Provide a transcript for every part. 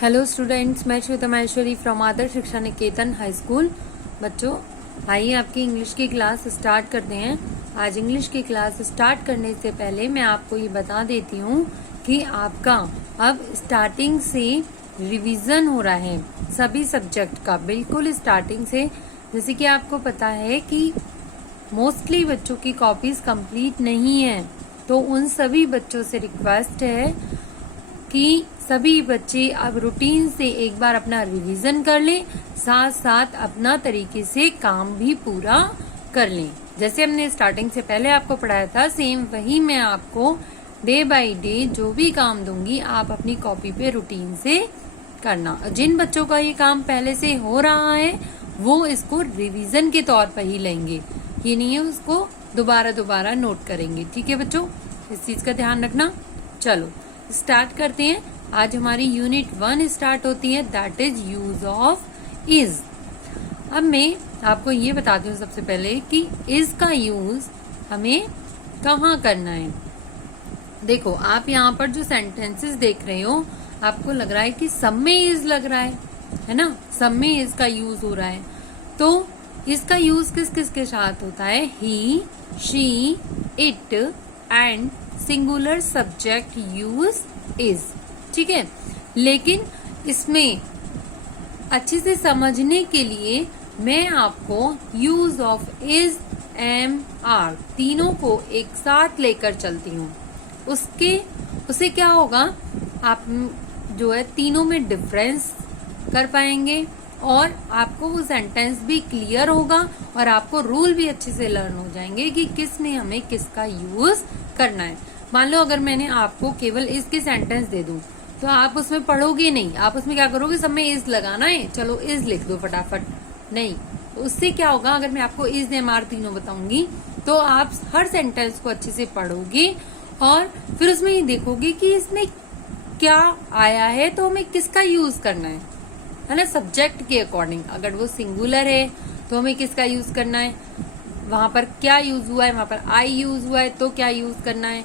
Hello students, मैं Shweta Maheshwari from आदर्श शिक्षा निकेतन high school. बच्चों, आइए आपकी इंग्लिश की क्लास स्टार्ट करते हैं। आज इंग्लिश की क्लास स्टार्ट करने से पहले मैं आपको ये बता देती हूँ कि आपका अब स्टार्टिंग से रिवीजन हो रहा है सभी सब्जेक्ट का, बिल्कुल स्टार्टिंग से। जैसे कि आपको पता है कि मोस्टली बच्चों की कॉपीज कंप्लीट नहीं है, तो उन सभी बच्चों से रिक्वेस्ट है कि सभी बच्चे अब रूटीन से एक बार अपना रिवीजन कर लें, साथ साथ अपना तरीके से काम भी पूरा कर लें। जैसे हमने स्टार्टिंग से पहले आपको पढ़ाया था, सेम वही मैं आपको डे बाय डे जो भी काम दूंगी आप अपनी कॉपी पे रूटीन से करना। जिन बच्चों का ये काम पहले से हो रहा है वो इसको रिवीजन के तौर पर ही लेंगे, ये नहीं है उसको दोबारा नोट करेंगे। ठीक है बच्चों, इस चीज का ध्यान रखना। चलो स्टार्ट करते हैं। आज हमारी यूनिट 1 स्टार्ट होती है, that is use of is. अब मैं आपको ये बताती हूँ सबसे पहले कि इज का यूज हमें कहाँ करना है। देखो, आप यहाँ पर जो सेंटेंसेस देख रहे हो, आपको लग रहा है कि सब में इज लग रहा है ना, सब में इज का यूज हो रहा है। तो इसका यूज किस किस के साथ होता है? He, she, it and singular subject use is. ठीक है, लेकिन इसमें अच्छे से समझने के लिए मैं आपको use of is, am, are तीनों को एक साथ लेकर चलती हूँ। उससे क्या होगा, आप जो है तीनों में डिफरेंस कर पाएंगे और आपको वो सेंटेंस भी क्लियर होगा और आपको रूल भी अच्छे से लर्न हो जाएंगे कि किस में हमें किसका यूज करना है। मान लो अगर मैंने आपको केवल इज के सेंटेंस दे दूं तो आप उसमें पढ़ोगे नहीं, आप उसमें क्या करोगे, सब में इज लगाना है, चलो इज लिख दो फटाफट। नहीं, तो उससे क्या होगा, अगर मैं आपको इज, एम, आर तीनों बताऊंगी तो आप हर सेंटेंस को अच्छे से पढ़ोगे और फिर उसमें ये देखोगे कि इसमें क्या आया है, तो हमें किसका यूज करना है ना, सब्जेक्ट के अकॉर्डिंग। अगर वो सिंगुलर है तो हमें किसका यूज करना है, वहां पर क्या यूज हुआ है, वहां पर आई यूज हुआ है तो क्या यूज करना है।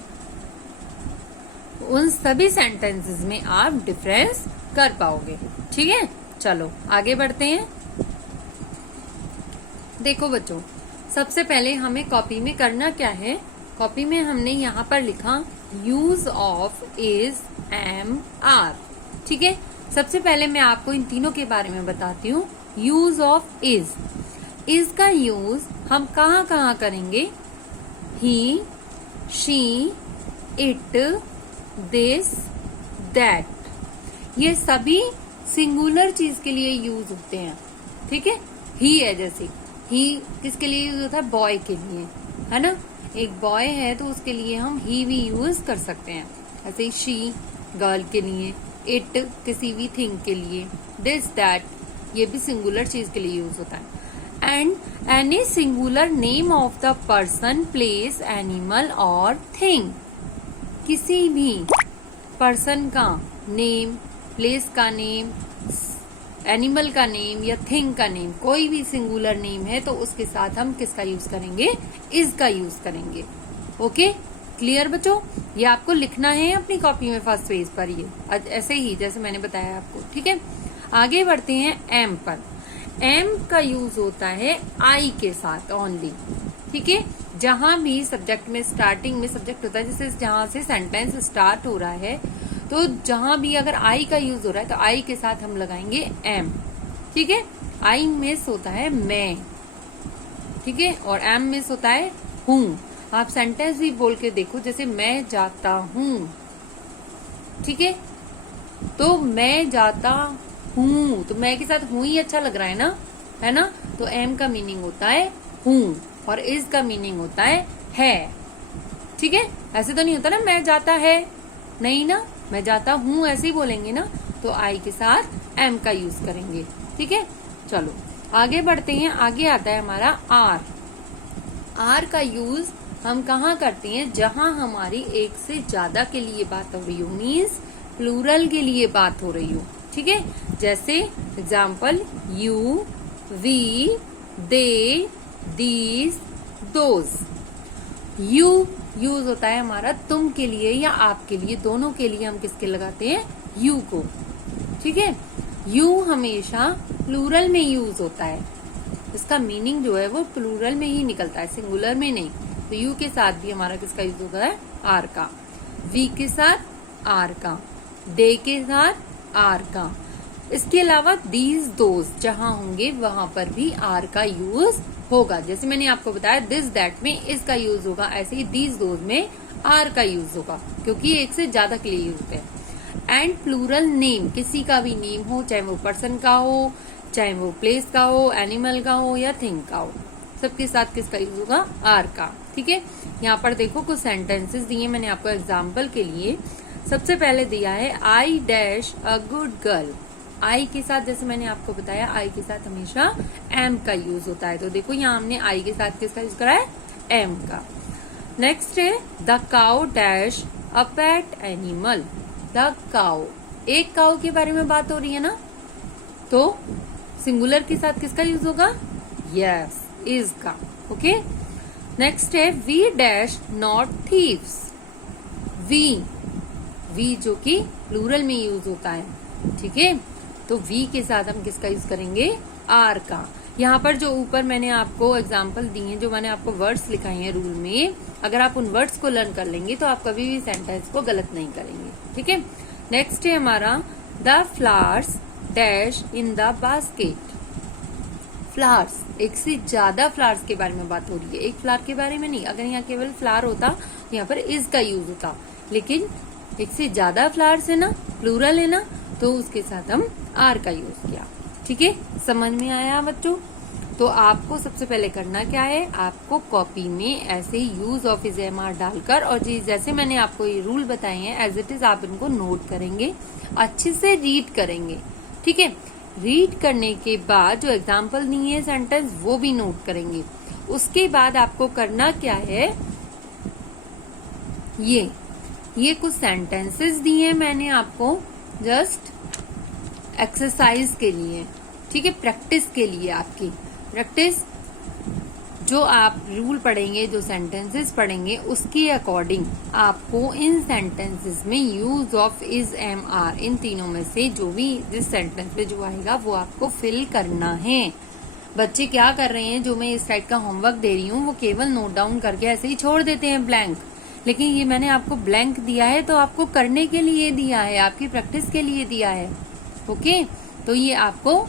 उन सभी सेंटेंसेस में आप डिफरेंस कर पाओगे। ठीक है, चलो आगे बढ़ते हैं। देखो बच्चों, सबसे पहले हमें कॉपी में करना क्या है। कॉपी में हमने यहाँ पर लिखा use of is, am, are. ठीक है, सबसे पहले मैं आपको इन तीनों के बारे में बताती हूँ। यूज ऑफ इज का यूज हम कहाँ कहाँ करेंगे? ही, शी, इट, दिस, दैट, ये सभी सिंगुलर चीज के लिए यूज होते हैं। ठीक है, ही है, जैसे ही किसके लिए यूज होता है? बॉय के लिए, है ना। एक बॉय है तो उसके लिए हम ही भी यूज कर सकते हैं। ऐसे ही शी गर्ल के लिए, इट किसी भी थिंग के लिए, दिस, दैट ये भी सिंगुलर चीज के लिए यूज होता है। And any singular name of the person, place, animal और थिंग, किसी भी पर्सन का नेम, प्लेस का नेम, एनिमल का नेम या थिंग का नेम, कोई भी सिंगुलर नेम है तो उसके साथ हम किसका यूज करेंगे? इज का यूज करेंगे। ओके, क्लियर बच्चों? ये आपको लिखना है अपनी कॉपी में फर्स्ट पेज पर, ये ऐसे ही जैसे मैंने बताया आपको। ठीक है, आगे बढ़ते हैं एम पर। एम का यूज होता है आई के साथ ओनली। ठीक है, जहां भी सब्जेक्ट में स्टार्टिंग में सब्जेक्ट होता है, जैसे जहां से सेंटेंस स्टार्ट हो रहा है, तो जहां भी अगर आई का यूज हो रहा है तो आई के साथ हम लगाएंगे एम। ठीक है, आई मिस होता है मैं, ठीक है, और एम मिस होता है हूँ। आप सेंटेंस भी बोल के देखो, जैसे मैं जाता हूँ। ठीक है, तो मैं जाता हूँ, तो मैं के साथ हूँ ही अच्छा लग रहा है ना। तो एम का मीनिंग होता है हूँ और इज का मीनिंग होता है। ठीक है, ऐसे तो नहीं होता ना मैं जाता है, नहीं ना, मैं जाता हूँ ऐसे ही बोलेंगे ना, तो आई के साथ एम का यूज करेंगे। ठीक है, चलो आगे बढ़ते हैं। आगे आता है हमारा आर। आर का यूज हम कहाँ करते हैं? जहां हमारी एक से ज्यादा के लिए बात हो रही हो, मीन्स प्लूरल के लिए बात हो रही हो। ठीक है, जैसे example you, we, they, these, those. You use होता है हमारा तुम के लिए या आपके लिए, दोनों के लिए हम किसके लगाते हैं? यू को। ठीक है। यू हमेशा प्लूरल में यूज होता है, इसका मीनिंग जो है वो प्लूरल में ही निकलता है, सिंगुलर में नहीं। तो यू के साथ भी हमारा किसका यूज होता है, आर का। वी के साथ आर का, दे के साथ आर का। इसके अलावा दीज दोज जहां होंगे वहां पर भी आर का यूज होगा। जैसे मैंने आपको बताया दिस दैट में इसका यूज होगा, ऐसे ही दीज दोज में आर का यूज होगा, क्योंकि एक से ज्यादा के लिए यूज होते हैं। एंड प्लूरल नेम, किसी का भी नेम हो, चाहे वो पर्सन का हो, चाहे वो प्लेस का हो, एनिमल का हो या थिंग का हो, सबके साथ किसका यूज होगा, आर का। ठीक है। यहाँ पर देखो कुछ सेंटेंसेस दिए मैंने आपको एग्जाम्पल के लिए। सबसे पहले दिया है I dash a good girl. I के साथ, जैसे मैंने आपको बताया, आई के साथ हमेशा एम का यूज होता है। तो देखो यहाँ हमने आई के साथ किसका यूज करा है, एम का। नेक्स्ट है the cow dash a pet animal. The cow, एक काउ के बारे में बात हो रही है ना, तो सिंगुलर के साथ किसका यूज होगा, यस, इज का। ओके। नेक्स्ट है we dash not thieves. We जो कि प्लूरल में यूज होता है, ठीक है। तो वी के साथ हम किसका यूज करेंगे, आर का। यहाँ पर जो ऊपर मैंने आपको एग्जाम्पल दी है, जो मैंने आपको वर्ड्स लिखाए हैं रूल में, अगर आप उन वर्ड्स को लर्न कर लेंगे तो आप कभी भी सेंटेंस को गलत नहीं करेंगे, ठीक है। नेक्स्ट है हमारा the flowers dash in the basket. Flowers, एक से ज्यादा फ्लावर्स के बारे में बात हो रही है, एक फ्लावर के बारे में नहीं। अगर यहाँ केवल फ्लावर होता तो यहाँ पर इज का यूज होता, लेकिन एक से ज्यादा फ्लावर्स है ना, प्लूरल है ना, तो उसके साथ हम आर का यूज किया। ठीक है, समझ में आया बच्चों। तो आपको सबसे पहले करना क्या है, आपको कॉपी में ऐसे use of is am are डालकर, और जैसे मैंने आपको ये रूल बताए हैं एज इट इज आप इनको नोट करेंगे, अच्छे से रीड करेंगे। ठीक है, रीड करने के बाद जो एग्जाम्पल दिए है सेंटेंस वो भी नोट करेंगे। उसके बाद आपको करना क्या है, ये कुछ सेंटेंसेस दिए मैंने आपको जस्ट एक्सरसाइज के लिए, ठीक है, प्रैक्टिस के लिए। आपकी प्रैक्टिस, जो आप रूल पढ़ेंगे, जो सेंटेंसेस पढ़ेंगे, उसके अकॉर्डिंग आपको इन सेंटेंसेस में use of is am are, इन तीनों में से जो भी जिस सेंटेंस में जो आएगा वो आपको फिल करना है। बच्चे क्या कर रहे हैं, जो मैं इस टाइप का होमवर्क दे रही हूँ वो केवल नोट डाउन करके ऐसे ही छोड़ देते हैं ब्लैंक, लेकिन ये मैंने आपको ब्लैंक दिया है तो आपको करने के लिए दिया है, आपकी प्रैक्टिस के लिए दिया है। ओके, तो ये आपको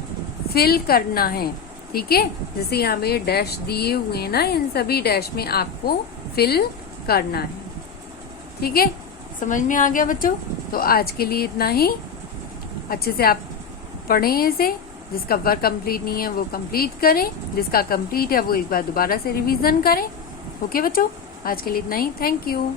फिल करना है। ठीक है, जैसे यहाँ पे डैश दिए हुए हैं ना, इन सभी डैश में आपको फिल करना है। ठीक है, समझ में आ गया बच्चों। तो आज के लिए इतना ही, अच्छे से आप पढ़ें इसे। जिसका वर्क कंप्लीट नहीं है वो कंप्लीट करें, जिसका कंप्लीट है वो एक बार दोबारा से रिवीजन करें। ओके बच्चों, आज के लिए इतना ही। Thank you.